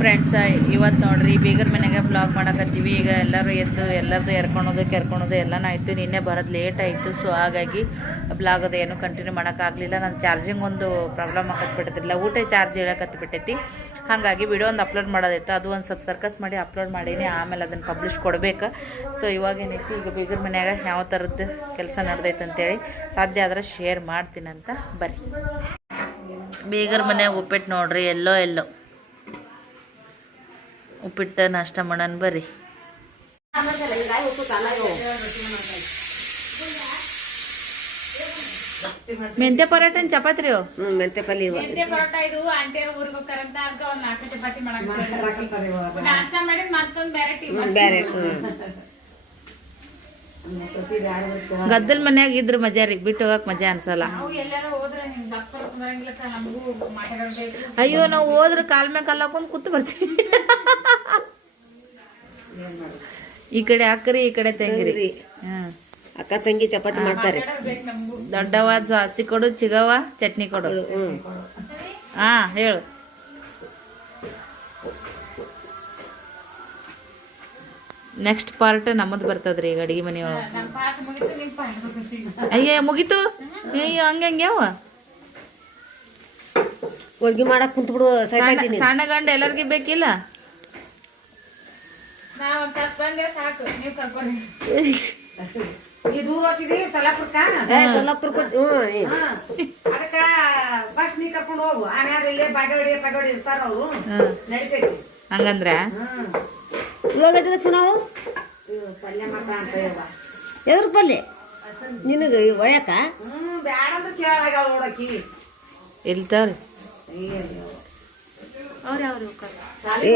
Friends ಇವತ್ತು ನೋಡ್ರಿ, ಬೀಗರ ಮನೆಗೆ ಬ್ಲಾಗ್ ಮಾಡಕತ್ತೀವಿ. ಈಗ ಎಲ್ಲರೂ ಎದ್ದು, ಎಲ್ಲರದು ಎರ್ಕೊಳೋದು ಕೆರ್ಕೊಳೋದು ಎಲ್ಲನೂ ಆಯಿತು. ನಿನ್ನೆ ಬರೋದು ಲೇಟ್ ಆಯಿತು ಸೊ ಹಾಗಾಗಿ ಬ್ಲಾಗ್ ಅದು ಏನು ಕಂಟಿನ್ಯೂ ಮಾಡೋಕ್ಕಾಗಲಿಲ್ಲ ನನ್ನ ಚಾರ್ಜಿಂಗ್ ಒಂದು ಪ್ರಾಬ್ಲಮ್ ಬಿಟ್ಟಿದ್ದಿಲ್ಲ. ಊಟ ಚಾರ್ಜ್ ಬಿಟ್ಟೈತಿ. ಹಾಗಾಗಿ ವಿಡಿಯೋ ಒಂದು ಅಪ್ಲೋಡ್ ಮಾಡೋದಿತ್ತು. ಅದು ಒಂದು ಸ್ವಲ್ಪ ಸರ್ಕಸ್ ಮಾಡಿ ಅಪ್ಲೋಡ್ ಮಾಡೀನಿ. ಆಮೇಲೆ ಅದನ್ನು ಪಬ್ಲಿಷ್ ಕೊಡಬೇಕು. ಸೊ ಇವಾಗ ಏನೈತಿ, ಈಗ ಬೀಗರ ಮನೆಯಾಗ ಯಾವ ಥರದ್ದು ಕೆಲಸ ನಡೆದೈತೆ ಅಂತೇಳಿ ಸಾಧ್ಯ ಆದ್ರೆ ಶೇರ್ ಮಾಡ್ತೀನಂತ ಬರ್ರಿ. ಬೀಗರ ಮನೆಯಾಗ ಉಪ್ಪಿಟ್ಟು ನೋಡ್ರಿ, ಎಲ್ಲೋ ಎಲ್ಲೋ. ಉಪ್ಪಿಟ್ಟು ನಾಷ್ಟ ಮಾಡೋಣ ಬರ್ರಿ. ಮೆಂತ್ಯ ಪರೋಟ ಚಪಾತಿ ರೀ ಮೆಂತ್ಯ ಹ್ಮ್ ಪಲ್ಯ ಮೆಂತ್ಯ ಪರೋಟ ಇದು ಆಂಟಿಯರ್ ಊರಿಗೆ ಹೋಗ್ತಾರಂತ ಅದಕ್ಕೆ ಒಂದ್ ನಾಲ್ಕು ಚಪಾತಿ ಮಾಡಕ್ ನಾಷ್ಟ ಮಾಡಿ ಮತ್ತೊಂದ್ ಬೇರೆ ಟೀಮ್ ಹ್ಮ್. ಗದ್ದಲ್ ಮನ್ಯಾಗ ಇದ್ರ ಮಜಾ ರೀ ಬಿಟ್ಟು ಹೋಗಕ್ ಮಜಾ ಅನ್ಸಲ್ಲ. ಅಯ್ಯೋ ನಾವು ಹೋದ್ರ ಕಾಲ್ ಮ್ಯಾಗ ಕಾಲ್ ಹಾಕೊಂಡ್ ಕೂತ್ ಬರ್ತೀವಿ. ಈ ಕಡೆ ಅಕ್ಕರಿ ಈ ಕಡೆ ತೆಂಗ್ರಿ. ಅಕ್ಕ ತಂಗಿ ಚಪಾತಿ ಮಾಡ್ತಾರೆ. ದೊಡ್ಡವ ಜಾಸ್ತಿ ಕೊಡು ಚಿಗವ ಚಟ್ನಿ ಕೊಡು. ಹಾ ಹೇಳು. ನೆಕ್ಸ್ಟ್ ಪಾರ್ಟ್ ನಮ್ಮದು ಬರ್ತದ್ರಿ ಈಗ ಅಡಿಗೆ ಮನೆಯೊಳಗೆ ಅಯ್ಯ ಮುಗಿತು? ಅಯ್ಯ ಹಂಗ ಹಂಗ್ಯಾವ ಹೋಳ್ಗಿ ಮಾಡಕ್ ಕುಂತ್ ಬಿಡು ಸಣ್ಣ ಸಣ್ಣ ಗಂಡ ಎಲ್ಲರಿಗೂ ಬೇಕಿಲ್ಲ? ನಾವ್ ಒಂದ್ ತಾಸ್ ಬಂದ್ರೆ ಸಾಕು. ನೀವ್ ಕರ್ಕೊಂಡು ನೀ ದೂರ ಹೋಗ್ತಿದಿ ಸೊಲ್ಲಾಪುರಕ್ಕ ಸೊಲ್ಲಾಪುರ ಹ್ಞೂ. ಅದಕ್ಕ ಫಸ್ಟ್ ನೀ ಕರ್ಕೊಂಡು ಹೋಗು. ಆಮೇಲೆ ಇಲ್ಲೇ ಬಾಗೇವಾಡಿ ಇರ್ತಾರೆ ಇರ್ತಾರ ಅವ್ರು. ನಡಿತೈತಿ. ಹಂಗಂದ್ರ? ಹ್ಮ್. ಉಳ್ಳಾಗಡ್ಡಿ ಹಚ್ಚು ನಾವು? ಪಲ್ಯ ಮಾತ್ರ ಅಂತ ಇವ ಎದ್ರ ಪಲ್ಯ? ನಿನಗ ಒಯ್ಯಕ? ಬ್ಯಾಡ ಅಂದ್ರೆ ಇಲ್ತಾವ್ರಿ ಏ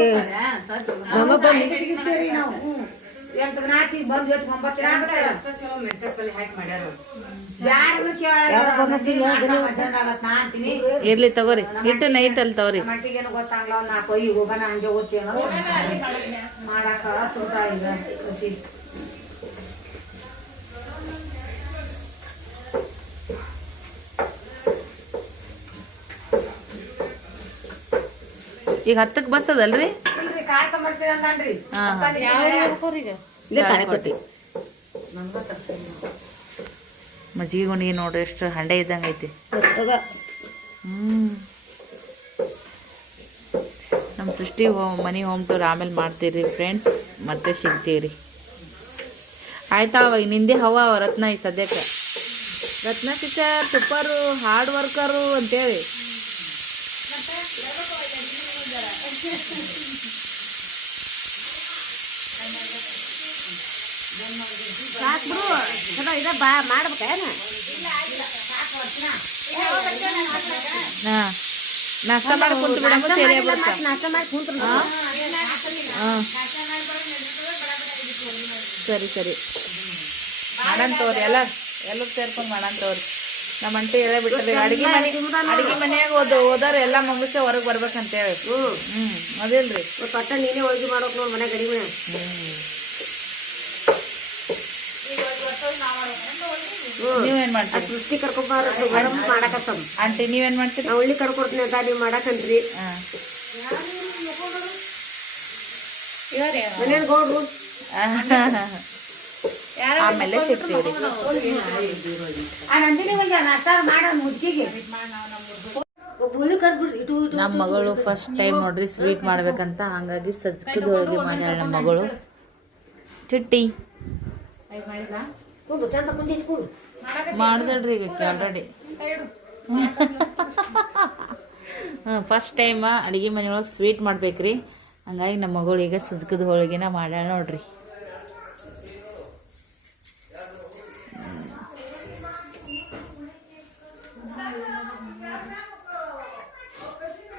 ನಮ್ಮ ನಾವು. ಎಂಟು ಬಂದು ಇವತ್ತು ಒಂಬತ್ತು ಇರ್ಲಿ ತಗೋರಿ ಹಿಟ್ಟು ನೈತಲ್ ತಗೋರಿ. ಮಟ್ಟಿಗೇನು ಗೊತ್ತಾಗ್ಲ ಒಂದ್ ನಾಲ್ಕು ಈಗ ಹೋಗೋಣ ಹಂಗೆ ಓದ್ತೇನೋ ಮಾಡಾಕ ಸುತ್ತ ಈಗ ಕೃಷಿ. ಈಗ ಹತ್ತಕ್ಕೆ ಬಸ್ ಅದಲ್ರಿ ಮಜ್ಜಿಗೆ ಗುಣಿಗೆ ನೋಡ್ರಿ ಎಷ್ಟು ಹಂಡೆ ಇದ್ದಂಗೆ ಐತಿ. ನಮ್ಮ ಸೃಷ್ಟಿ ಹೋ ಮನಿ ಹೋಮ್ ಟೂರ್ ಆಮೇಲೆ ಮಾಡ್ತೀರಿ ಫ್ರೆಂಡ್ಸ್ ಮತ್ತೆ ಸಿಗ್ತೀರಿ. ಆಯ್ತಾವ ಈಗ ನಿಂದೆ ಹವ ಅವ ರತ್ನ ಈ ಸದ್ಯಕ್ಕೆ. Ratna teacher super hard worker ಅಂತೇಳಿ. ಸಾಕ್ ಚಲೋ ಇದ ಬಾ ಹಾಂ ನಾಷ್ಟ ಮಾಡಿ ಕುಂತು ಬಿಡಮ್ಮ ಸೇರಿ ಬಿಡ್ತಾ ನಾಷ್ಟ ಮಾಡಿ ಕುಂತ್ರ. ಹಾಂ ಸರಿ ಸರಿ. ಮಾಡಂತವ್ರಿ ಎಲ್ಲ ಎಲ್ಲರೂ ಸೇರ್ಕೊಂಡು ಮಾಡಂತವ್ರಿ. ನಮ್ಮ ಅಂಟಿ ಎಲ್ಲ ಬಿಟ್ಟರೆ ಅಡಿಗೆ ಮನೆ ಅಡಿಗೆ ಮನೆಯಾಗ ಓದು ಓದಾರ ಎಲ್ಲ ಮುಗಿಸಿ ಹೊರಗೆ ಬರ್ಬೇಕಂತ ಹೇಳಿ. ಹ್ಮ್. ಅದೇನ್ರಿ? ಅದಿಲ್ರಿ ಒಟ್ಟ ನೀನೇ ಹೋಳ್ಗಿ ಮಾಡೋಕ್ ನೋಡಿ ಮನೆ. ಗಡಿ ಮನೆ ನೀವೇನ್ ಮಾಡ್ತೀರಿ? ಸೃಷ್ಟಿ ಕರ್ಕೊಂಬಾರ ಗರಂ ಮಾಡಕತ್ತಮ್ ಆಂಟಿ ನೀವೇನ್ ಮಾಡ್ತೀರಿ? ನಾ ಉಳ್ಳಿ ಕರ್ಕೊಡ್ತೀನಿ ಅಂತ ನೀವು ಮಾಡಕಂತ್ರಿ. ಹಾಂ. ಮನೇನ್ ಗೌಡ್ರು ಆಮೇಲೆ ಸಿಗ್ತೀವಿ ಇಟು ನಮ್ಮ ಮಗಳು ಫಸ್ಟ್ ಟೈಮ್ ನೋಡ್ರಿ ಸ್ವೀಟ್ ಮಾಡ್ಬೇಕಂತ ಹಂಗಾಗಿ ಸಜ್ಕದ ಹೋಳಿಗೆ ಮಾಡ್ಯಾಳ ನಮ್ಮ ಮಗಳು. ಚಿಟ್ಟಿ. ಮಾಡ್ದಳ್ರಿ ಈಗ ಆಲ್ರೆಡಿ ಫಸ್ಟ್ ಟೈಮ್ ಅಡಿಗೆ ಮನೆಯೊಳಗೆ ಸ್ವೀಟ್ ಮಾಡ್ಬೇಕ್ರಿ. ಹಂಗಾಗಿ ನಮ್ಮ ಮಗಳು ಈಗ ಸಜ್ಕದ ಹೋಳಿಗೆನ ಮಾಡ್ಯಾಳ ನೋಡ್ರಿ.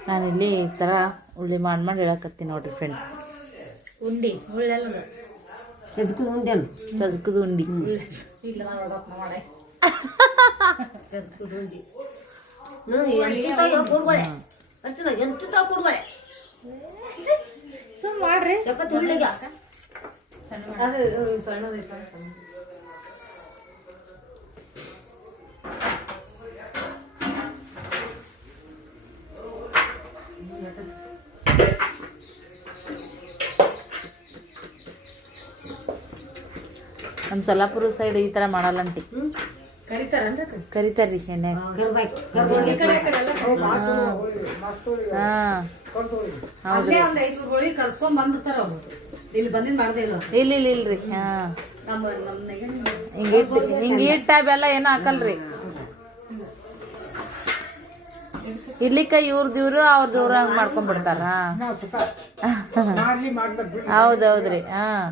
ನಾನಿಲ್ಲಿ ಈ ಥರ ಉಳ್ಳಿ ಮಾಡಿ ಮಾಡಿ ಹೇಳಕತ್ತೀನಿ ನೋಡಿರಿ ಫ್ರೆಂಡ್ಸ್ ಉಂಡಿ ಉಳ್ಳೆಲ್ಲ ಸಜ್ಕದ ಉಂಡಿ ಸುಮ್ ಮಾಡ್ರಿ. ಚಪಾತಿ ನಮ್ಮ ಸೊಲ್ಲಾಪುರ ಸೈಡ್ ಈ ಥರ ಮಾಡಲ್ಲಂಟಿ. ಕರಿತಾರ್ರಿ ಎಲ್ಲ ಹಾಂ. ಇಲ್ಲಿ ಇಲ್ಲ ಇಲ್ಲ ಇಲ್ಲ ಇಲ್ರಿ. ಹಾಂ. ನಮ್ಮ ನಮ್ಮ ನೆಗಡಿ ಹಿಂಗೆ ಇಟ್ಟು ಹಿಂಗೆ ಇಟ್ಟ ಬೆಲ್ಲ ಏನು ಹಾಕಲ್ರಿ. ಇರ್ಲಿಕ್ಕ ಇವ್ರದ್ದು ಇವ್ರು ಅವ್ರದ್ದು ಇವ್ರು ಹಂಗೆ ಮಾಡ್ಕೊಂಡ್ಬಿಡ್ತಾರ. ಹೌದೌದ್ರಿ ಹಾಂ.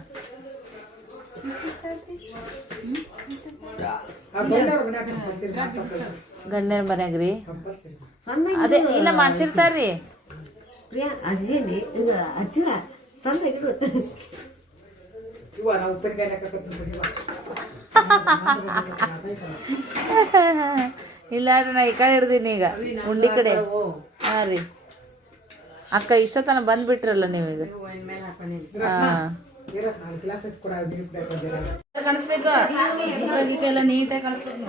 ಗಂಡನ ಮನ್ಯಾಗ ರೀ ಅದೇ ಇಲ್ಲ ಮಾಡ್ಸಿರ್ತಾರ್ರಿ. ಇಲ್ಲ ರೀ ನಾ ಈ ಕಡೆ ಇರ್ದೀನಿ ಈಗ ಉಂಡಿ ಕಡೆ. ಹಾ ರೀ. ಅಕ್ಕ ಇಷ್ಟೊತ್ತನ ಬಂದ್ಬಿಟ್ರಲ್ಲ ನೀವು ಇದು ಹಾಂ. ಕಳಿಸ್ಬೇಕು. ಎಲ್ಲ ನೀಟಾಗಿ ಕಳಿಸ್ಬೇಕು.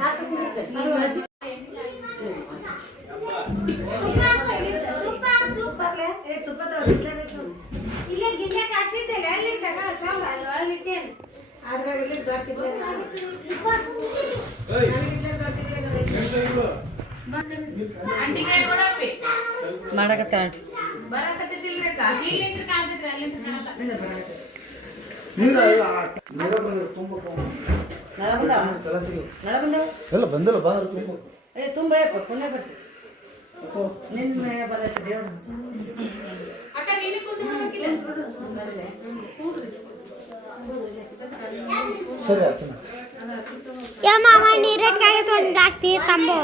ಮಾಡಕತ್ತ ಎಲ್ಲ ಬಂದಿಲ್ಲ ಬಂದ್ರೆ ತುಂಬ ಪುಣ್ಯ ಬರ್ತಿ ನಿನ್ನೆ ಬದಲಾಯಿಸಿ ದೇವ್ರು. ಅಕ್ಕ ನೀನು ಕೂತು ಸರಿ ಅರ್ಚನಾ. ಯಾ ಮಾಮ ನೀರಕ್ಕಾಗತ್ತೆ ಒಂದು ಜಾಸ್ತಿ ತಂಬು.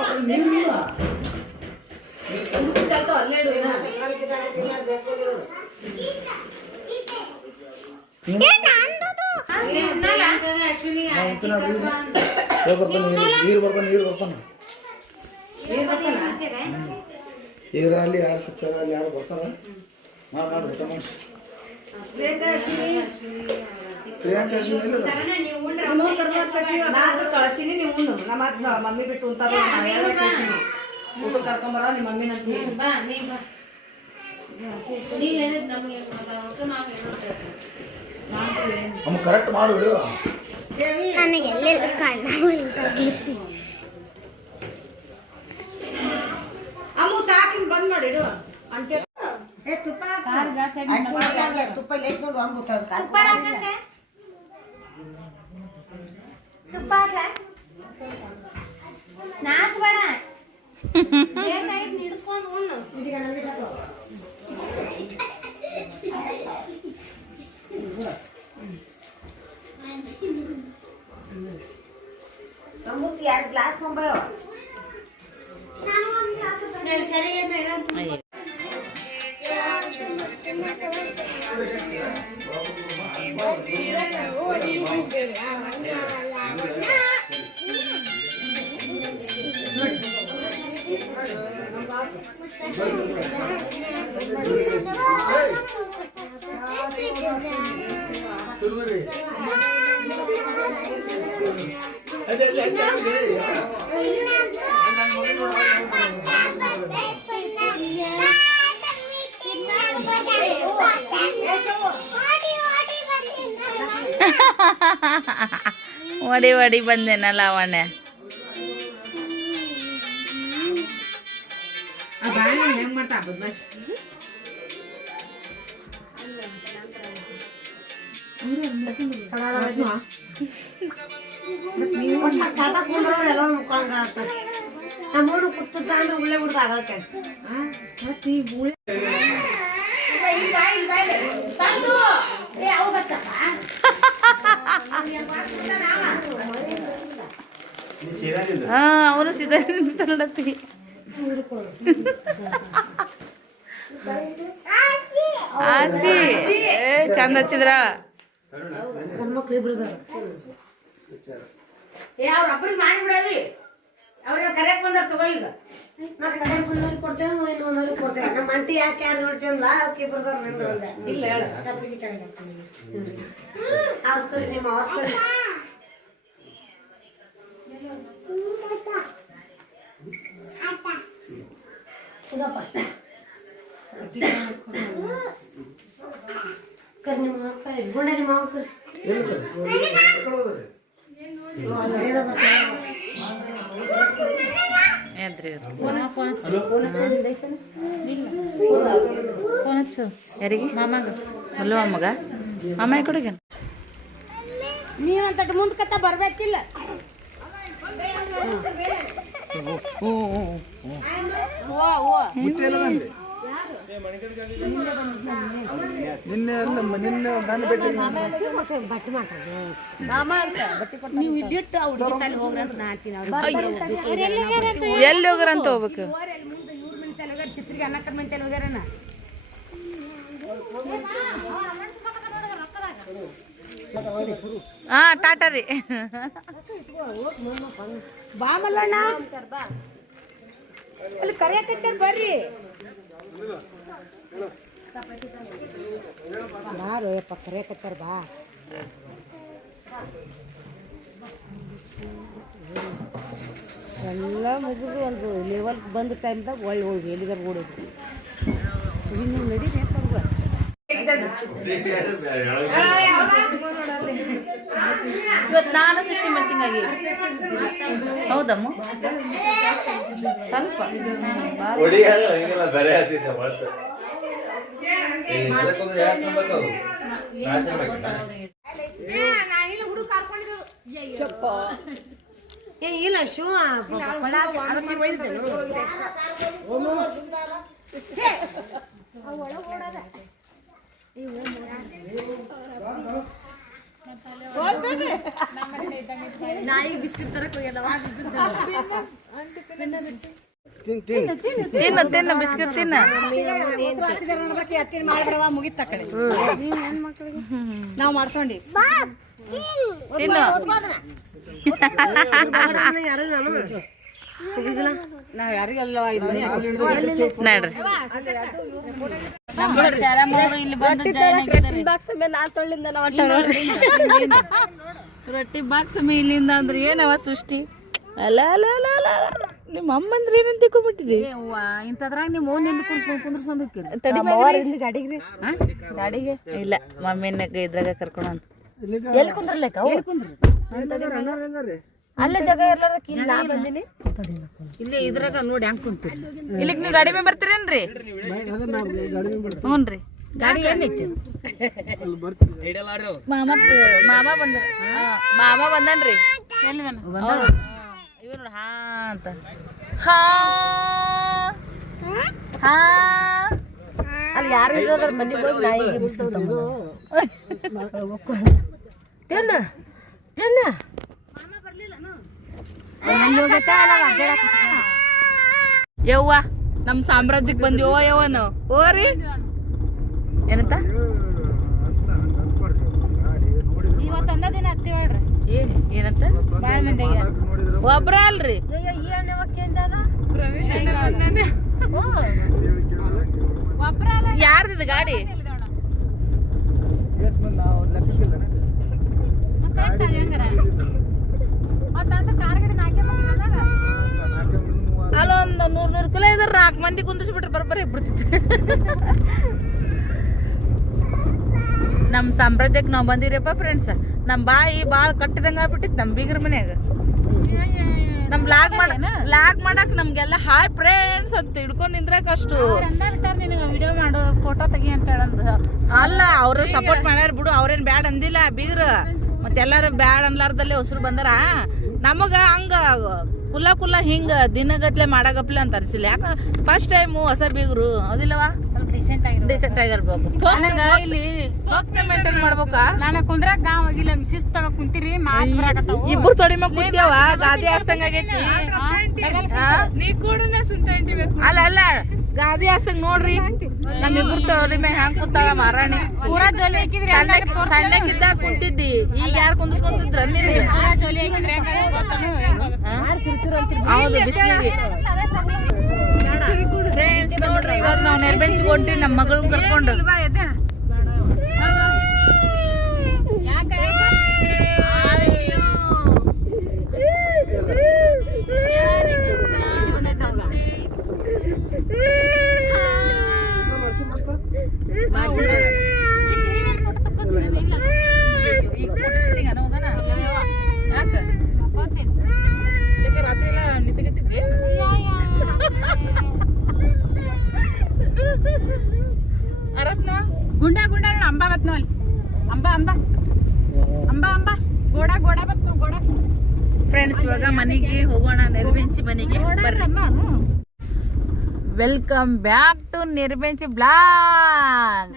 ಒಂದು ಚಾಲ್ತು ಅಲ್ಲೇ ಇಡು ಇನ್ನ. ಅಶ್ವಿನಿ ನೀರು ಬರ್ತಾನೆ ನೀರು ಬರ್ತಾನೆ ಈಗ ಅಲ್ಲಿ ಯಾರು ಸಚ್ಚಾರ ಅಲ್ಲಿ ಯಾರು ಬರ್ತಾರ? ಮಾಡಿ ಮಾಡಿ ಊಟ ಮಾಡಿ. ಪ್ರಿಯಾಂಕಾ ಅಶ್ವಿನಿ. ಇಲ್ಲ ನಾನು ಕಳ್ಸಿನಿ ನೀವು ಉಣ್ಣು ನಮ್ಮ ಮಮ್ಮಿ ಬಿಟ್ಟು ಊಟ ಕರ್ಕೊಂಬರ ನಿಮ್ಮ ಮಮ್ಮಿನ ನೀವ್ ಹೇಳಿದ್ ನಮ್ಗೆ ನಾವ್ ಹೇಳೋದು ಅಮ್ಮ ಕರೆಕ್ಟ್ ಮಾಡು ಬಿಡು. ನನಗೆ ಎಲ್ಲೆಲ್ಲ ಕಣ್ಣ ಅಮ್ಮ ಸಾಕಿನ್ ಬಂದ್ ಮಾಡಿಡು ಅಂಟೆ ಏ ತುಪ್ಪ ತುಪ್ಪ ಲೇಟ್ ನೋಡು ತುಪ್ಪ ನಾಚ್ಬೇಡ. ನಿಡ್ಸ್ಕೊಂಡು ಉಣ್ಣು. ನಮ್ಮೂರ್ಗೆ ಎರಡು ಗ್ಲಾಸ್ ತೊಂಬಯೋ ನಾನು ಒಂದು ಸರಿ ಅಯ್ಯೋ ಒಡಿ ಒಡಿ ಬಂದೇನ ಲಾವಣ್ಯ ಆ ಬಾಳೆ ಹೆಂಗ್ ಮಾಡ್ತಾ ಬದ್ಮಾಶ್? ನಮ್ಮೂರು ಹಾ ಅವನು ಸಿದ್ಧ ನೋಡತ್ತಿ ಆಚಿ. ಏ ಚಂದ ಹಚ್ಚಿದ್ರ? ಏ ಅವ್ರ ಅಪ್ಪರಿಗೆ ಮಾಡಿ ಬಿಡವಿ. ಅವ್ರ ಕರೆಯಕ್ ಬಂದಾರ ತಗೋ ಈಗ. ಮತ್ತೆ ಕಡೆ ಒಂದೊಂದು ಕೊಡ್ತೇವೆ ಇನ್ನೊಂದೊಂದು ಕೊಡ್ತೇವೆ. ನಮ್ಮ ಅಂಟಿ ಯಾಕೆ ಎರಡು ನೋಡ್ತೀನಿ ಅವಕ್ಕೆ ಇಬ್ಬರದವ್ರು ನಂದ್ರಲ್ಲ ಇಲ್ಲ ಹೇಳ. ಟಪ್ಪಿಗೆ ಅವ್ರ ಕಡೆ ನಿಮ್ಮ ಅವ್ರ ಕಡೆ ಇದಪ್ಪ ಕರ್ ನಿಮ್ಮ ಅವ್ರ ಕಡೆ ಗುಂಡ ನಿಮ್ಮ ಅವ್ರ ಕಡೆ ಎಲ್ಲಿ ಕಡೆ? ಎಲ್ಲಿ ಕಡೆ ಹೋದ್ರಿ? ಏನ್ರಿ ಫೋನ್ ಹಚ್ಚು ಯಾರಿಗೆ? ಮಾಮಾಗ. ಅಲ್ಲೋ ಅಮ್ಮಗ? ಮಾಮ ಈ ನೀವಂತ ನೀವಂತ ಮುಂದ್ಕತ್ತ ಬರ್ಬೇಕಿಲ್ಲ. ನಿನ್ನೆ ಅಲ್ಲ ನಿನ್ನೆ ನಾನು ಭೇಟಿ ನೀವು ಇಲ್ಲಿಟ್ಟು ಹುಡುಗಿ ತಲೆ ಹೋಗ್ರ ಅಂತ ನಾ ಅಂತೀನಿ. ಹೋಗ್ರ ಎಲ್ಲಿ ಹೋಗ್ರಂತ ಹೋಗ್ಬೇಕು ಮುಂದೆ ಇವ್ರ ಮನೆ ತಲೆ ಹೋಗ್ಯಾರ ಚಿತ್ರಿಗೆ ಹೋಗ್ಯಾರನ? ಹಾ ಟಾಟಾ ರೀ. ಬಾ ಮಲ್ಲಣ್ಣ ಅಲ್ಲಿ ಕರೆಯಕ್ಕೆ ಬರ್ರಿ. ಬಾರೋ ಬಾ. ಎಲ್ಲ ಮುಗಿದು ಒಂದು ಲೆವೆಲ್ ಬಂದ ಟೈಮ್ದಾಗ ಒಳ್ಳೆ ಹೋಗಿ ಎಲ್ಲಿಗಾರ ಓಡೋದು ಇನ್ನು ನಡಿ ಇವತ್ತು ನಾನು ಸೃಷ್ಟಿ ಆಗಿ ಹೌದಮ್ಮ? ಸ್ವಲ್ಪ? ಏ ಇಲ್ಲ ಶೂ ಒಳಗೆ ನಾಯಿ ಬಿಸ್ಕಿಟ್ ತರಕ್ ತಿನ್ನು ತಿನ್ನು ಬಿಸ್ಕಿಟ್ ತಿನ್ನ. ಎತ್ತಿನ ಮಾಡ್ಬಿಡವ ಮುಗಿತ ಕಡೆ ನಾವು ಮಾಡ್ಸೊಂಡಿ. ತಿನ್ನು. ಯಾರು ನಾನು ನಾವ್ ಯಾರಿಗೆಲ್ಲ ಇದು ನೋಡ್ರಿ. ನಮ್ಮ ಶಾರಮ್ಮ ಇಲ್ಲಿ ಬಂದು ಜಾಯ್ನ್ ಆಗಿದ್ದಾರೆ. ಬಾಕ್ಸ್ ಮೇಲೆ ನಾನ್ ತೊಳ್ಳಿಂದ ನಾವು ರೊಟ್ಟಿ ಬಾಕ್ಸ್ ಇಲ್ಲಿಂದ ಅಂದ್ರೆ ಏನವ ಸೃಷ್ಟಿ? ಅಲ್ಲ ಅಲ್ಲ ಅಲ್ಲ ಅಲ್ಲ ಅಲ್ಲ. ನಿಮ್ಮ ಅಮ್ಮಂದ್ರೆ ಏನಂತ ತಿಳ್ಕೊಂಬಿಟ್ಟಿದೆ ಇಂಥದ್ರಾಗ ನಿಮ್ಮ ಓನ್ ಎಲ್ಲಿ ಕುಂತ್ ಕುಂದ್ರಸೊಂದಕ್ಕೆ ಗಾಡಿಗೆ ಗಾಡಿಗೆ? ಇಲ್ಲ ಮಮ್ಮಿನ ಇದ್ರಾಗ ಕರ್ಕೊಂಡು ಎಲ್ಲಿ ಕುಂದ್ರಲೇಕ ಅಲ್ಲ ಜಾಗ ಇರ್ಲಾರ್ದಕ್ಕೆ ಇಲ್ಲಿ ಬಂದಿನಿ. ಇಲ್ಲಿ ಇದ್ರಾಗ ನೋಡಿ ಕುಂತೀರಿ ಇಲ್ಲಿಗೆ ನೀವು ಗಾಡಿ ಮೇಲೆ ಬರ್ತೀರೇನ್ರಿ? ಹ್ಞೂ ರೀ ಗಾಡಿ ಏನೈತಿ ಮಾಮ ಮಾಮ ಬಂದ ಮಾಮ ಬಂದನ್ರಿ. ಎಲ್ಲಿ ಇವ್ ನೋಡಿ ಹಾ ಅಂತ. ಹಾ. ಹಾ. ಅಲ್ಲಿ ಯಾರು ಇರೋದ್ರ ಮನೆಗೆ ಹೋಗಿ ನಾಯಿಗೆ ತಿನ್ನ ತಿನ್ನ. ಯವ್ವ ನಮ್ ಸಾಮ್ರಾಜ್ಯಕ್ಕೆ ಬಂದಿವ ಯವ್ವ ನಾವು ಓರಿ ಏನಂತ? ಏನಂತ ಒಬ್ರ ಅಲ್ರಿ? ಯಾರ್ದಿದ ಗಾಡಿ? ನಾವು ನೂರು ನೂರು ಕಿಲೋ ಇದ್ರ ನಾಲ್ಕು ಮಂದಿ ಕುಂದಿಸ್ಬಿಟ್ರೆ ಬರ್ಬರಿ ಬಿಡ್ತಿತ್ತು. ನಮ್ಮ ಸಾಮ್ರಾಜ್ಯಕ್ಕೆ ನಾವು ಬಂದಿರಪ್ಪ ಫ್ರೆಂಡ್ಸ್ ನಮ್ಮ ಬಾಯಿ ಭಾಳ ಕಟ್ಟಿದಂಗೆ ಆಗ್ಬಿಟ್ಟಿತ್ತು ನಮ್ಮ ಬೀಗ್ರ ಮನ್ಯಾಗ. ನಮ್ ಲಾಗ್ ಮಾಡ ಲಾಗ್ ಮಾಡಕ್ ನಮ್ಗೆಲ್ಲ ಹಾಯ್ ಫ್ರೆಂಡ್ಸ್ ಅಂತ ಹಿಡ್ಕೊಂಡ್ ನಿಂದ್ರೆ ಬಿಟ್ಟಾರ ವಿಡಿಯೋ ಮಾಡು ಫೋಟೋ ತೆಗಿ ಅಂತ ಅಲ್ಲ ಅವ್ರು ಸಪೋರ್ಟ್ ಮಾಡ್ಯಾರ ಬಿಡು ಅವ್ರೇನ್ ಬ್ಯಾಡ್ ಅಂದಿಲ್ಲ ಬೀಗ್ರ. ಮತ್ತೆಲ್ಲಾರು ಬ್ಯಾಡ್ ಅನ್ಲಾರ್ದಲ್ಲೇ ಹೊಸರು ಬಂದಾರ. ನಮಗ ಹಂಗ ಕುಲ್ಲ ಕುಲ್ಲ ಹಿಂಗ ದಿನಗತ್ಲೆ ಮಾಡಾಗಪ್ಲೆ ಅಂತ ಅನ್ಸಿಲ್ಲ. ಯಾಕ ಫಸ್ಟ್ ಟೈಮು ಹೊಸ ಬೀಗರು ಅದಿಲ್ಲವಾ ಸ್ವಲ್ಪ ಡಿಸೆಂಟ್ ಆಗಿರೋ ಡಿಸೆಂಟ್ ಆಗಿರ್ಬೇಕು. ಮೇಂಟೈನ್ ಮಾಡ್ಬೇಕಾ? ನಾನು. ಕುಂದ್ರಾಗ ಗಾಂವ್ ಆಗಿಲ್ಲ ಶಿಸ್ತಾಗ ಕುಂತೀರಿ ಇಬ್ರು ತೊಡಿ ಮಗ್ ಕುಂತ್ಯಾವ? ಗಾದಿ ಹಾಸ್ತಂಗ ಆಗೈತಿ. ಆ? ಅಲ್ಲ ಅಲ್ಲ. ಗಾದಿ ಹಾಸ್ತಂಗ್ ನೋಡ್ರಿ. ನಮ್ ಇಬ್ರು ತೊಡಿ ಮ್ಯಾಗ ಹ್ಯಾಂಗ್ ಕುಂತಾಳ ಮಾರಾಣಿ? ಪೂರಾ ಜೋಲಿ ಹಾಕಿದ್ರಿ ಸಣ್ಣಕ್ಕಿದ್ದಾಗ ಕುಂತಿದ್ದಿ. ಈಗ ಯಾರು ಕುಂದಿಸ್ಕೊಂತಿದ್ರ ಹೌದು ಬಿಸಿಲಿಗೆ. ಫ್ರೆಂಡ್ಸ್ ನೋಡ್ರಿ ಇವಾಗ ನಾವು ನೆಲ್ಬೆಂಚ್ ಹೊಂಟಿವಿ ನಮ್ಮ ಮಗಳನ್ನ ಕರ್ಕೊಂಡು ಈಗ ಫೋಟೋ ಶೂಟಿಂಗ್ ಅನ್ನ ಹೋಗೋಣ ಯಾಕೆ ಬತ್ತು ಗುಂಡ ಗುಂಡ ನೋಡು, ಅಂಬಾ ಬತ್ ನೋಡಿ ಅಂಬಾ ಅಂಬಾ ಅಂಬಾ ಅಂಬಾ ಗೋಡ ಗೋಡ ಬತ್ ನೋಡ್, ಗೋಡ ಫ್ರೆಂಡ್ಸ್ ಇವಾಗ ಮನೆಗೆ ಹೋಗೋಣ ನಿರ್ಬೆಂಚಿ ಮನೆಗೆ ಬರ್ರಿ welcome back to Nirbenchi blog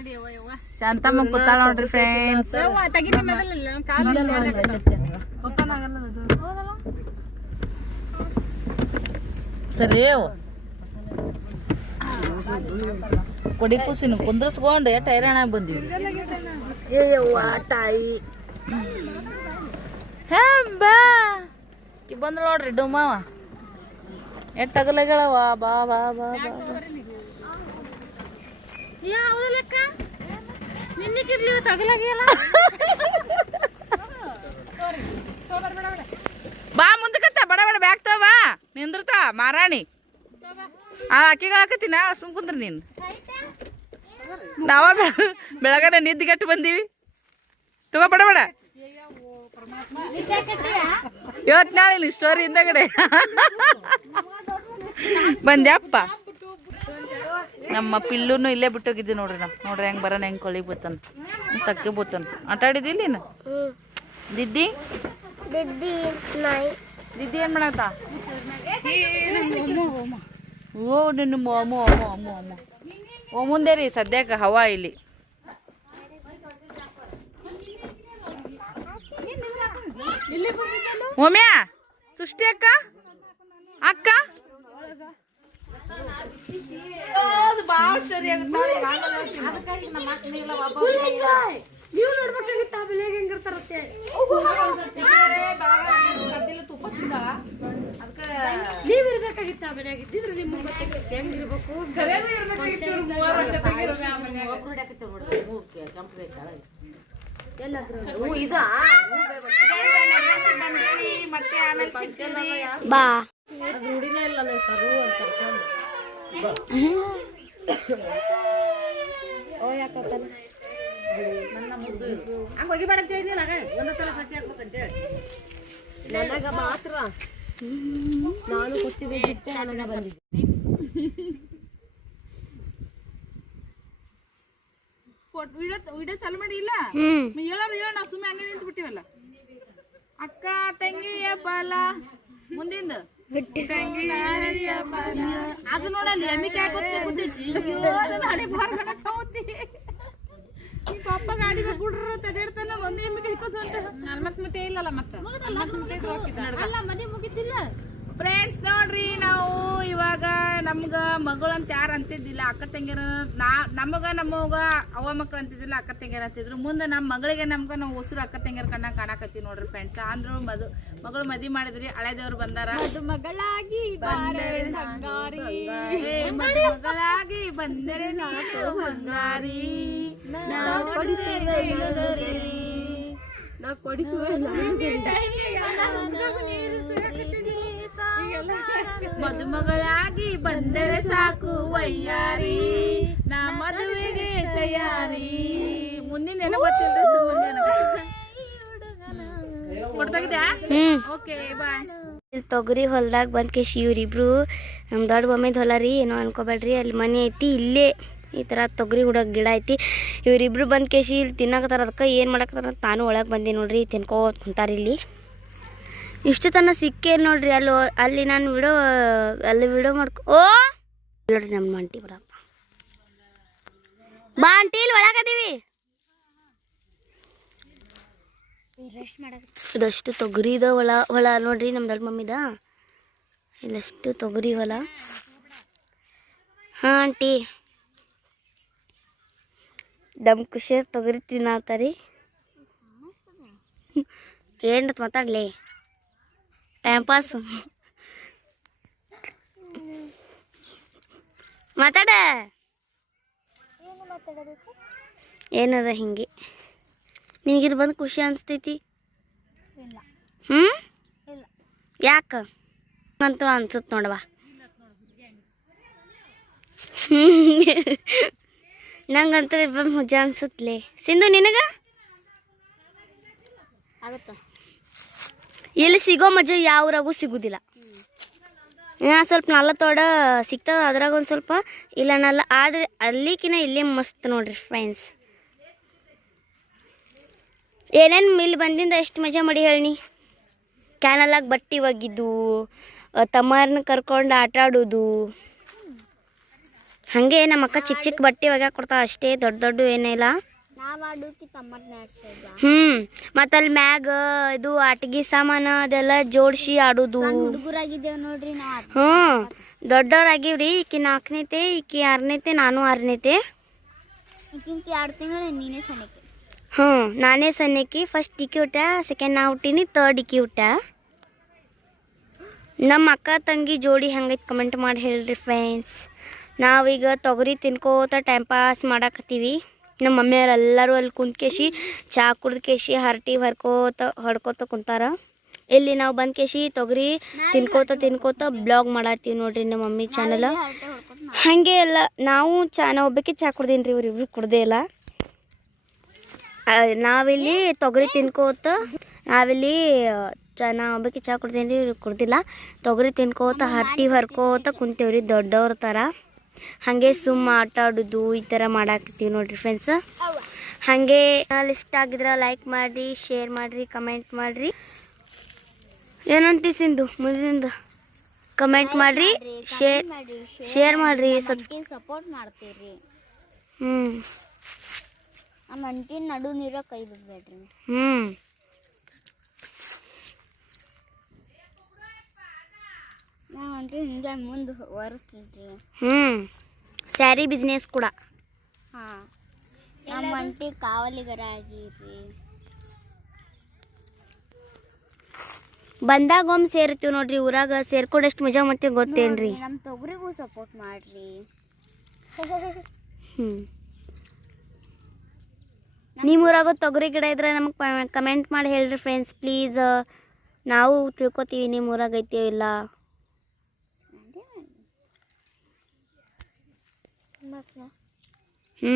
Shantamma ಕೂತಾಳ ನೋಡ್ರಿ ಫ್ರೆಂಡ್ಸ್ ಸರಿ ಕೊಡಿ ಕುಸಿನ ಕುಂದ್ರಸ್ಕೊಂಡು ಎಷ್ಟು ಹೈರಾಣ ಬಂದಿವಿ. ತಾಯಿ. ಈ ಬಂದ್ ನೋಡ್ರಿ ಡುಮ್ಮವ ಎಷ್ಟು ಅಗಲಗಳವ? ಬಾ ಬಾ ಬಾ ಬಾ. ಬಾ ಮುಂದಕ್ಕತ್ತ ಬಡ ಬಡ, ಬ್ಯಾಗ್ ತಗೋ ಬಾ. ನಿಂದ್ರತ, ಮಾರಾಣಿ. ಆ ಹಾಕತ್ತೀನ? ಸುಮ್ ಕುಂದ್ರ ನೀನು. ನಾವ ಬೆಳ- ಬೆಳಗನೆ ನಿದ್ದಿಗೆಟ್ಟು ಬಂದೀವಿ. ತಗೋ ಬಡ ಬಡ. ಇವತ್ತು ನಾಳೆ ಸ್ಟೋರಿ ಹಿಂದಗಡೆ. ಬಂದ್ಯಪ್ಪ. ನಮ್ಮ ಪಿಲ್ಲೂನು ಇಲ್ಲೇ ಬಿಟ್ಟೋಗಿದ್ವಿ ನೋಡ್ರಿ ನಾವು. ನೋಡ್ರಿ ಹೆಂಗ್ ಬರೋಣ ಹೆಂಗ್ ಕೊಳಿ ಬೂತನ್ ತಕ್ಕಿ ಬೂತನ್ ಆಟ ಆಡಿದಿಲ್ಲ ನೀನು? ದಿದ್ದಿ? ದಿದ್ದಿ ಏನ್ ಮಾಡತ್ತ ಓ ನಿನ್ನ ಓಮು ಅಮ್ಮ ಓಮು ಅಮ್ಮ. ಓ ಮುಂದೆ ರೀ ಸದ್ಯಕ್ಕೆ ಹವಾ ಇಲ್ಲಿ. ಓಮ್ಯಾ ಸೃಷ್ಟಿ ಅಕ್ಕ? ಅಕ್ಕ? ನೀವು ಇರ್ಬೇಕಾಗಿತ್ತ ಮನ್ಯಾಗ ಇದ್ದಿದ್ರೆ ನಿಮ್ಗೆ ಗೊತ್ತಾಗಿತ್ತು ಹೆಂಗಿರ್ಬೇಕು ಬಾ ಹಂಗ ಹೋಗಿಬೇಡ ಅಂತ ಹೇಳಿದ್ನಲ್ಲ. ಒಂದೇ ಸಲ ಹಾಕ್ಬೇಕಂತ ಹೇಳಿ ನನಗ ಮಾತ್ರ ನಾನು ಕೊಟ್ಟಿದ್ದೆ ನನಗ ಬಂದಿದ್ದೆ ವಿಡಿಯೋ ವಿಡಿಯೋ ಚಾಲು ಮಾಡಿ ಇಲ್ಲ? ಹೇಳೋರು ಹೇಳ ನಾವು ಸುಮ್ಮನೆ ಹಂಗೆ ನಿಂತು ಬಿಟ್ಟಿವಲ್ಲ ಅಕ್ಕ ತಂಗಿಯ ಬಾಲ. ಮುಂದಿಂದ. ಅದು ನೋಡಲ್ಲಿ ಎಮ್ಮಿ ಕಾಯ್ಕೊತ ಪಪ್ಪ ಗಾಡಿ ಬಿಡ್ರು ತಡೆರ್ತಾನ ಮಮ್ಮಿ ಎಮ್ಮಿ ಕಾಯ್ಕೊತ ನಲ್ವತ್ ಮತ್ತೆ ಇಲ್ಲಲ್ಲ ಮತ್ತೆ? ಮತ್ತೆ ಅಲ್ಲ ಮನೆ ಮುಗಿತಿಲ್ಲ ಫ್ರೆಂಡ್ಸ್ ನೋಡ್ರಿ ನಾವು ಇವಾಗ ನಮ್ಗ ಮಗಳು ಅಂತ ಯಾರು ಅಂತಿದ್ದಿಲ್ಲ ಅಕ್ಕ ತಂಗಿರ ನಾ ನಮಗ ನಮ್ಮಗ ಅವ ಮಕ್ಳು ಅಂತಿದ್ದಿಲ್ಲ ಅಕ್ಕ ತಂಗಿರ ಅಂತಿದ್ರು. ಮುಂದೆ ನಮ್ಮ ಮಗಳಿಗೆ ನಮ್ಗ ನಾವು ಉಸಿರು ಅಕ್ಕ ತಂಗಿರ ಕಣ್ಣ ಕಾಣಕತ್ತೀವಿ ನೋಡ್ರಿ ಫ್ರೆಂಡ್ಸ್ ಅಂದ್ರು ಮದು ಮಗಳು ಮದಿ ಮಾಡಿದ್ರಿ ಹಳೆ ದೇವ್ರು ಬಂದಾರ ಮಗಳಾಗಿ ಮದುಮಗಳಾಗಿ ಬಂದರೆ ಬಂಗಾರಿ. ನಾವು ಕೊಡಿಸುವ ಮದುಮಗಳಾಗಿ ಬಂದರೆ ಸಾಕು ವಯ್ಯಾರಿ. ನಾ ಮದುವೆಗೆ ತಯಾರಿ. ಮುಂದಿನ ಏನೋ ಗೊತ್ತಿಲ್ಲ ಓಕೆ ಬಾಯ್ ಇಲ್ಲಿ ತೊಗರಿ ಹೊಲ್ದಾಗ ಬಂದ್ ಕೇಶಿ ಇವ್ರಿಬ್ರು. ನಮ್ಮ ದೊಡ್ಡ ಬೊಮ್ಮೆದು ಹೊಲ ರೀ ಏನೋ ಅನ್ಕೋಬೇಡ್ರಿ. ಅಲ್ಲಿ ಮನೆ ಐತಿ ಇಲ್ಲೇ ಈ ತರ ತೊಗರಿ ಹುಡಕ್ ಗಿಡ ಐತಿ. ಇವರಿಬ್ರು ಬಂದ್ ಕೇಶಿ ಇಲ್ಲಿ ತಿನ್ನಕತ್ತಾರ ಅದಕ್ಕೆ ಏನು ಮಾಡಕತ್ತಾರ ತಾನು ಒಳಗ್ ಒಳಗೆ ಬಂದೆ ನೋಡ್ರಿ ತಿನ್ಕೋತ ಕುಂತಾರ ಇಲ್ಲಿ. ಇಷ್ಟು ತನ ಸಿಕ್ಕೇ ನೋಡ್ರಿ ಅಲ್ಲಿ ಅಲ್ಲಿ ನಾನು ವಿಡೋ ಅಲ್ಲಿ ವಿಡೋ ಮಾಡ್ಕೊ ಓ! ನೋಡ್ರಿ ನಮ್ಮ ಆಂಟಿ ಬರಪ್ಪ ಬಾ ಆಂಟಿ ಇಲ್ಲಿ ಒಳಗದೀವಿ ಇದಷ್ಟು ತೊಗರಿದ ಹೊಲ ಹೊಲ ನೋಡ್ರಿ ನಮ್ಮ ದೊಡ್ಡ ಮಮ್ಮಿದ. ಇಲ್ಲಷ್ಟು ತೊಗರಿ ಹೊಲ. ಹಾಂ ಆಂಟಿ. ದಮ್ ಖುಷಿ ತೊಗರಿ ತಿನ್ನತ್ತಾರಿ ಏನ್ ಮಾತಾಡ್ಲಿ? ಟೈಮ್ ಪಾಸ್ ಮಾತಾಡ. ಏನದ ಹಿಂಗೆ. ನಿನಗಿದು ಬಂದು ಖುಷಿ ಅನಿಸ್ತೈತಿ? ಹ್ಞೂ ಯಾಕೆ? ಅಂತೂ ಅನ್ಸುತ್ತೆ ನೋಡವಾ ನಂಗಂತೂ ಬಂದು ಮಜಾ ಅನ್ಸುತ್ತಲೇ ಸಿಂಧು ನಿನಗ? ಇಲ್ಲಿ ಸಿಗೋ ಮಜಾ ಯಾವ್ರಾಗೂ ಸಿಗುದಿಲ್ಲ. ಇನ್ನು ಸ್ವಲ್ಪ ತೋಡ ಸಿಗ್ತದ ಅದ್ರಾಗ ಒಂದು ಸ್ವಲ್ಪ ಇಲ್ಲ ನಲ್ಲ, ಆದ್ರೆ ಅಲ್ಲಿಕಿನ ಇಲ್ಲೇ ಮಸ್ತ್ ನೋಡ್ರಿ ಫ್ರೆಂಡ್ಸ್ ಏನೇನು ಇಲ್ಲಿ ಬಂದಿಂದ ಎಷ್ಟು ಮಜಾ ಮಾಡಿ ಹೇಳಿ ಕ್ಯಾನಲಾಗ ಬಟ್ಟೆ ಒಗಿದ್ದು ತಮ್ಮರನ್ನ ಕರ್ಕೊಂಡು ಆಟ ಆಡೋದು. ಹಾಗೆ ನಮ್ಮಕ್ಕ ಚಿಕ್ಕ ಚಿಕ್ಕ ಬಟ್ಟೆ ಒಗ್ಯಾಕೊಡ್ತಾವ ಅಷ್ಟೇ ದೊಡ್ಡ ದೊಡ್ಡ ಏನಿಲ್ಲ. ಹ್ಞೂ ಮತ್ತು ಅಲ್ಲಿ ಮ್ಯಾಗ ಇದು ಆಟಗಿ ಸಾಮಾನು ಅದೆಲ್ಲ ಜೋಡಿಸಿ ಆಡುದು. ಹ್ಮ್ ದೊಡ್ಡವ್ರ ಆಗಿವ್ರಿ ಹ್ಞೂ ದೊಡ್ಡವ್ರಾಗಿವ್ರಿ ಈಕಿ ನಾಲ್ಕನೇತೆ ಈಕಿ ಆರನೇತೆ ನಾನು ಆರನೇತೆ. ನೀನೇ ಸಣ್ಣಕ್ಕೆ. ಹ್ಞೂ ನಾನೇ ಸಣ್ಣಕಿ ಫಸ್ಟ್ ಇಕ್ಕಿ ಊಟ ಸೆಕೆಂಡ್ ನಾ ಹುಟ್ಟಿನಿ ತರ್ಡ್ ಇಕ್ಕಿ ಊಟ ನಮ್ಮ ಅಕ್ಕ ತಂಗಿ ಜೋಡಿ ಹೆಂಗೈತೆ ಕಮೆಂಟ್ ಮಾಡಿ ಹೇಳ್ರಿ ಫ್ರೆಂಡ್ಸ್ ನಾವೀಗ ತೊಗರಿ ತಿನ್ಕೋತ ಟೈಮ್ ಪಾಸ್ ಮಾಡಾಕತ್ತೀವಿ. ನಮ್ಮ ಮಮ್ಮಿಯವರೆಲ್ಲರೂ ಅಲ್ಲಿ ಕುಂತ್ಕೇಶಿ ಚಹಾ ಕುಡ್ದು ಕೇಶಿ ಹರಟಿ ಹರ್ಕೋತ ಹೊಡ್ಕೋತ ಕುಂತಾರ. ಇಲ್ಲಿ ನಾವು ಬಂದ್ ಕೇಶಿ ತೊಗರಿ ತಿನ್ಕೋತ ತಿನ್ಕೋತ ಬ್ಲಾಗ್ ಮಾಡತ್ತೀವಿ ನೋಡ್ರಿ ನಮ್ಮ ಮಮ್ಮಿ ಚಾನಲ್. ಹಾಗೆ ಎಲ್ಲ ನಾವು ಚಾ ನಾ ಒಬ್ಬಕ್ಕೆ ಚಾ ಕುಡ್ದೀನಿ ರೀ ಇವ್ರಿಬ್ರು ಕುಡ್ದೇ ಇಲ್ಲ. ನಾವಿಲ್ಲಿ ತೊಗರಿ ತಿನ್ಕೋತ ನಾವಿಲ್ಲಿ ಚಾ ನಾ ಒಬ್ಬಕ್ಕೆ ಚಾ ಕುಡ್ದೇನ್ರಿ ರೀ ಇವ್ರು ಕುಡ್ದಿಲ್ಲ. ತೊಗರಿ ತಿನ್ಕೋತ ಹರಟಿ ಹರ್ಕೋತ ಕುಂತೇವ್ರಿ ದೊಡ್ಡವ್ರ ಥರ ಹಾಗೆ ಸುಮ್ಮ ಆಟ ಆಡೋದು ಈ ಥರ ಮಾಡಾಕತ್ತೀವಿ ನೋಡಿರಿ ಫ್ರೆಂಡ್ಸ್ ಹಾಗೆ ಲಿಸ್ಟ್ ಇಷ್ಟ ಆಗಿದ್ರೆ ಲೈಕ್ ಮಾಡಿರಿ ಶೇರ್ ಮಾಡಿರಿ ಕಮೆಂಟ್ ಮಾಡಿರಿ. ಏನಂತಿ ಸಿಂಧು ಮುಂದಿನಿಂದ? ಕಮೆಂಟ್ ಮಾಡಿರಿ ಶೇರ್ ಶೇರ್ ಮಾಡಿರಿ ಸಬ್ಸ್ಕ್ರೈಬ್ ಸಪೋರ್ಟ್ ಮಾಡ್ತೀರಿ. ಹ್ಞೂ ನಮ್ಮ ಅಂಟಿನ ನಡು ನೀರ ಕೈ ಬಿಡಬೇಡ್ರಿ. ಹ್ಞೂ ನಮ್ಮ ಅಂಟಿ ಹಿಂಗೆ ಮುಂದೆ ಹ್ಞೂ ಸ್ಯಾರಿ ಬಿಸ್ನೆಸ್ ಕೂಡ. ಹಾಂ. ನಮ್ಮ ಅಂಟಿ ಕಾವಲಿಗರ ಆಗಿರಿ ಬಂದಾಗ ಒಮ್ಮೆ ಸೇರ್ತೀವಿ ನೋಡ್ರಿ ಊರಾಗ ಸೇರ್ಕೊಂಡಷ್ಟು ಮಜಾ ಮತ್ತೆ ಗೊತ್ತೇನ್ರಿ? ನಮ್ಮ ತೊಗರಿಗೂ ಸಪೋರ್ಟ್ ಮಾಡ್ರಿ. ಹ್ಞೂ ನಿಮ್ಮ ಊರಾಗ ತೊಗರಿ ಗಿಡ ಇದ್ರೆ ನಮಗೆ ಕಮೆಂಟ್ ಮಾಡಿ ಹೇಳ್ರಿ ಫ್ರೆಂಡ್ಸ್ ಪ್ಲೀಸ್ ನಾವು ತಿಳ್ಕೊತೀವಿ ನಿಮ್ಮ ಊರಾಗ ಇಲ್ಲ. ಹ್ಞೂ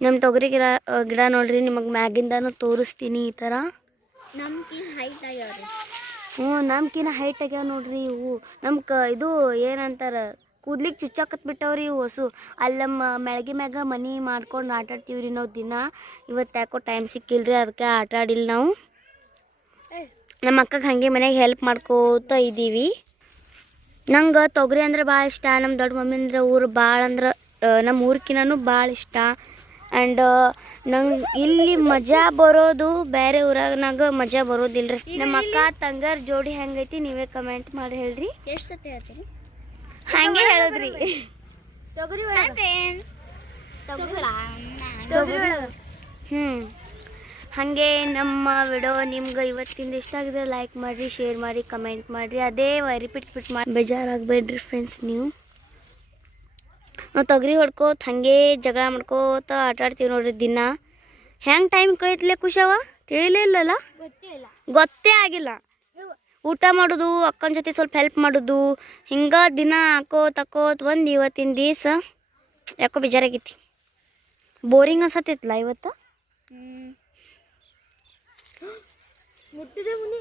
ನಮ್ಮ ತೊಗರಿ ಗಿಡ ಗಿಡ ನೋಡ್ರಿ ನಿಮಗೆ ಮ್ಯಾಗಿಂದನೂ ತೋರಿಸ್ತೀನಿ ಈ ಥರ ನಮ್ಗೆ ಹೈಟ್ ಆಗ್ಯಾವ್ರಿ. ಹ್ಞೂ ನಮ್ಕಿನ ಹೈಟ್ ಆಗ್ಯಾವ ನೋಡ್ರಿ ಇವು. ನಮ್ ಕ ಇದು ಏನಂತಾರ ಕೂದ್ಲಿಕ್ಕೆ ಚುಚ್ಚಾಕತ್ ಬಿಟ್ಟವ್ರಿ ಇವು ಹೊಸು. ಅಲ್ಲಿ ನಮ್ಮ ಮೆಳಗಿ ಮ್ಯಾಗ ಮನಿ ಮಾಡ್ಕೊಂಡು ಆಟಾಡ್ತೀವಿ ರೀ ನಾವು ದಿನ. ಇವತ್ತು ಯಾಕೋ ಟೈಮ್ ಸಿಕ್ಕಿಲ್ರಿ ಅದಕ್ಕೆ ಆಟ ಆಡಿಲ್ಲ ನಾವು ನಮ್ಮ ಅಕ್ಕಗೆ ಹಾಗೆ ಮನೆಗೆ ಹೆಲ್ಪ್ ಮಾಡ್ಕೋತ ಇದ್ದೀವಿ ನಂಗೆ ತೊಗರಿ ಅಂದ್ರೆ ಭಾಳ ಇಷ್ಟ ನಮ್ಮ ದೊಡ್ಡ ಮಮ್ಮಿ ಅಂದ್ರೆ ಊರು ಭಾಳ ಅಂದ್ರೆ ನಮ್ಮ ಊರ್ಕಿನೂ ಭಾಳ ಇಷ್ಟ. ಆ್ಯಂಡ್ ನಂಗೆ ಇಲ್ಲಿ ಮಜಾ ಬರೋದು ಬೇರೆ ಊರಾಗನಾಗ ಮಜಾ ಬರೋದಿಲ್ರಿ. ನಮ್ಮ ಅಕ್ಕ ತಂಗರ್ ಜೋಡಿ ಹೆಂಗೈತಿ ನೀವೇ ಕಮೆಂಟ್ ಮಾಡಿ ಹೇಳ್ರಿ. ಎಷ್ಟು ಸತಿ ಹೇಳ್ತೀರಿ? ಹಂಗೆ ಹೇಳೋದ್ರಿ. ತೊಗರಿ ಹ್ಞೂ ಹಾಗೆ ನಮ್ಮ ವಿಡಿಯೋ ನಿಮ್ಗೆ ಇವತ್ತಿಂದ ಇಷ್ಟ ಆಗಿದೆ ಲೈಕ್ ಮಾಡಿರಿ ಶೇರ್ ಮಾಡಿ ಕಮೆಂಟ್ ಮಾಡಿರಿ. ಅದೇ ರಿಪೀಟ್ ರಿಪೀಟ್ ಮಾಡಿ ಬೇಜಾರಾಗಬೇಡ್ರಿ ಫ್ರೆಂಡ್ಸ್ ನೀವು. ನಾವು ತೊಗರಿ ಹೊಡ್ಕೋತ ಹಾಗೆ ಜಗಳ ಮಾಡ್ಕೋತ ಆಟಾಡ್ತೀವಿ ನೋಡ್ರಿ ದಿನ. ಹೆಂಗೆ ಟೈಮ್ ಕಳೀತ್ಲೆ ಖುಷವ ತಿಳಿಲೇ ಇಲ್ಲಲ್ಲ? ಗೊತ್ತಿಲ್ಲ ಗೊತ್ತೇ ಆಗಿಲ್ಲ. ಊಟ ಮಾಡೋದು ಅಕ್ಕನ ಜೊತೆ ಸ್ವಲ್ಪ ಹೆಲ್ಪ್ ಮಾಡೋದು ಹಿಂಗೆ ದಿನ ಹಾಕೋತ ಹಾಕೋತ್ ಒಂದು ಇವತ್ತಿನ ದಿವಸ. ಯಾಕೋ ಬೇಜಾರಾಗೈತಿ. ಬೋರಿಂಗ್ ಅನ್ಸತ್ತಿತ್ತಲ್ಲ ಇವತ್ತು? ಮುಟ್ಟಿದೆ ಮುನಿ